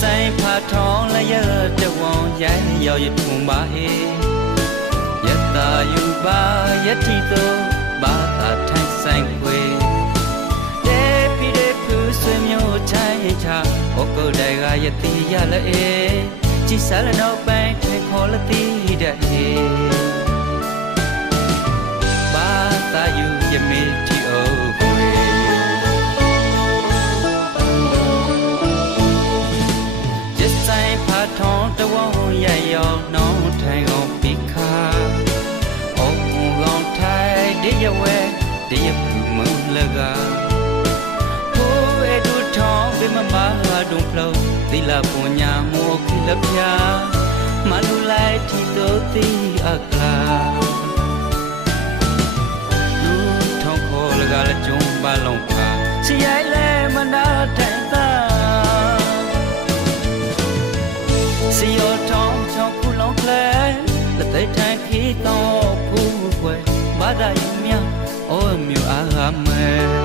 ဆိုင်ဖာထောင်းလည်းရတဲ့ဝန်ရိုင်းရောက်ရထုံပါဟေယတ္တာယူပါယတိတောဘာသာထိုင်ဆိုင်ခွေတေပိရေဖူဆွေမျိုးချိုင်ချာဟောကုတ်တိုင်ကယတိရလည်းကြည်စားလည်းတော့ပိုင်းထိုင်ခေါ်လည်းတိတဲ့ဟေဘာသာယူယမေတီအိုခွေထောင်းတဝေါရိုက်ရောနှောင်းထိုင်အောင်ပိခါအောင်ကောင်းထိုင်ဒီရဝဲဒီရပူမလကဟိုးအတူထောင်းပြမမာဒုံဖလို့သီလပညာမောခိလပြမလူလိုက်တီတိုတီအကလာလူထောင်းခေါ်လကလည်းကျုံပါလုံးခါစီရိုက်လဲမနာထိုင်သာစီယောထောင်းချောင်းခုလုံးကလေးလက်သိထိုင်ခီတော့ဖူးွယ်ဘာသာယူမြအိုးမြူအားမဲ